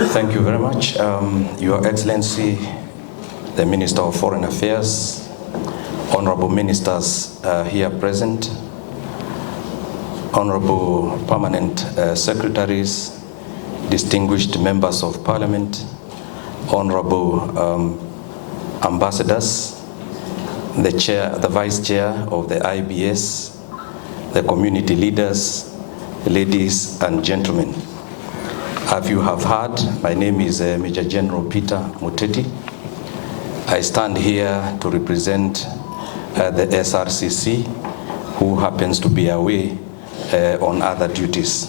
Thank you very much. Your Excellency, the Minister of Foreign Affairs, honorable ministers here present, honorable permanent secretaries, distinguished members of parliament, honorable ambassadors, the vice chair of the IBS, the community leaders, ladies and gentlemen. As you have heard, my name is Major General Peter Muteti. I stand here to represent the SRCC, who happens to be away on other duties.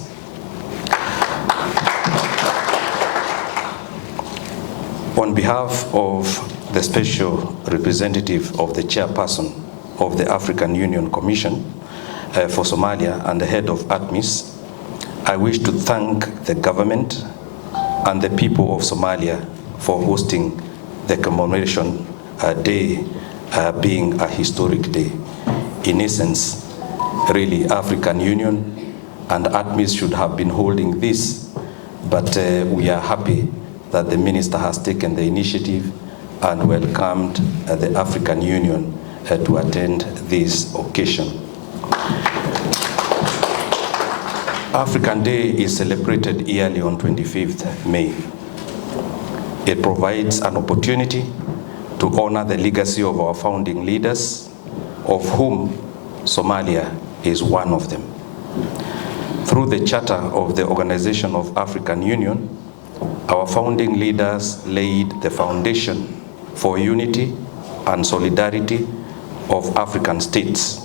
On behalf of the Special Representative of the Chairperson of the African Union Commission for Somalia and the head of ATMIS, I wish to thank the government and the people of Somalia for hosting the commemoration day, being a historic day. In essence, really, African Union and ATMIS should have been holding this, but we are happy that the minister has taken the initiative and welcomed the African Union to attend this occasion. African Day is celebrated yearly on 25th May. It provides an opportunity to honor the legacy of our founding leaders, of whom Somalia is one of them. Through the Charter of the Organization of African Union, our founding leaders laid the foundation for unity and solidarity of African states,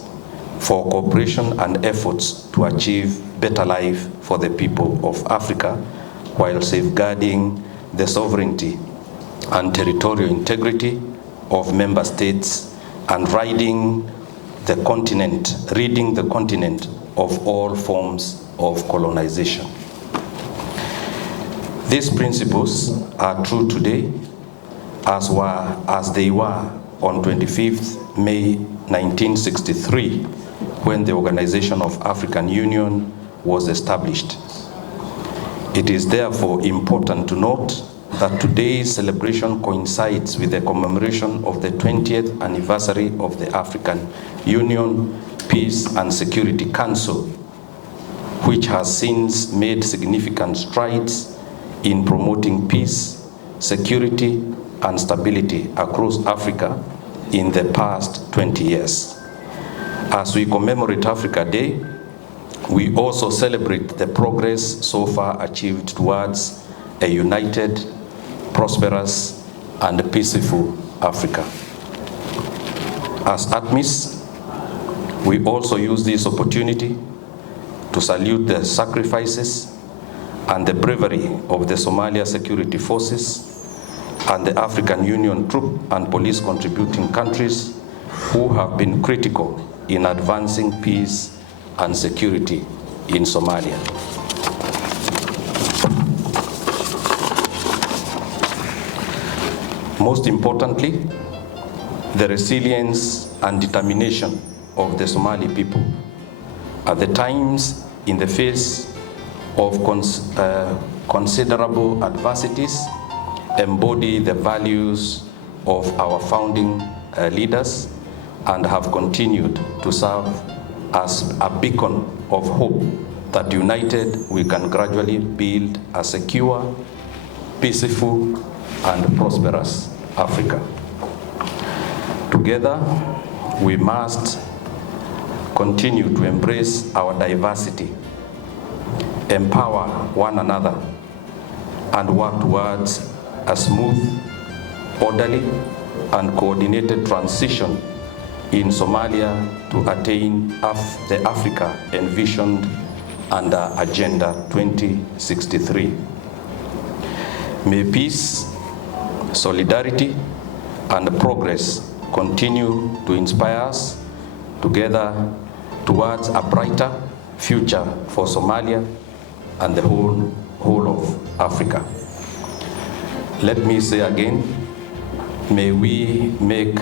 for cooperation and efforts to achieve better life for the people of Africa, while safeguarding the sovereignty and territorial integrity of member states and ridding the continent of all forms of colonization. These principles are true today as they were on 25th May 1963, when the Organization of African Union was established. It is therefore important to note that today's celebration coincides with the commemoration of the 20th anniversary of the African Union Peace and Security Council, which has since made significant strides in promoting peace, security, and stability across Africa in the past 20 years. As we commemorate Africa Day, we also celebrate the progress so far achieved towards a united, prosperous, and peaceful Africa. As ATMIS, we also use this opportunity to salute the sacrifices and the bravery of the Somalia security forces and the African Union troop and police contributing countries who have been critical in advancing peace and security in Somalia. Most importantly, the resilience and determination of the Somali people at the times in the face of considerable adversities embody the values of our founding leaders and have continued to serve as a beacon of hope that united we can gradually build a secure, peaceful, and prosperous Africa. Together, we must continue to embrace our diversity, empower one another, and work towards a smooth, orderly, and coordinated transition in Somalia to attain the Africa envisioned under Agenda 2063. May peace, solidarity, and progress continue to inspire us together towards a brighter future for Somalia and the whole of Africa. Let me say again, may we make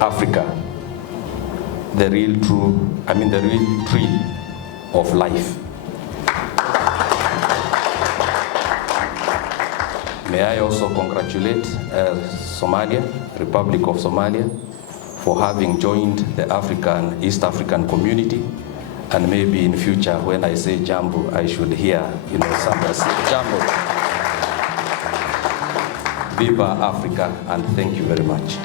Africa the real tree of life. May I also congratulate Somalia, Republic of Somalia, for having joined the East African community. And maybe in future, when I say jambo, I should hear, somebody say jambo. Viva Africa, and thank you very much.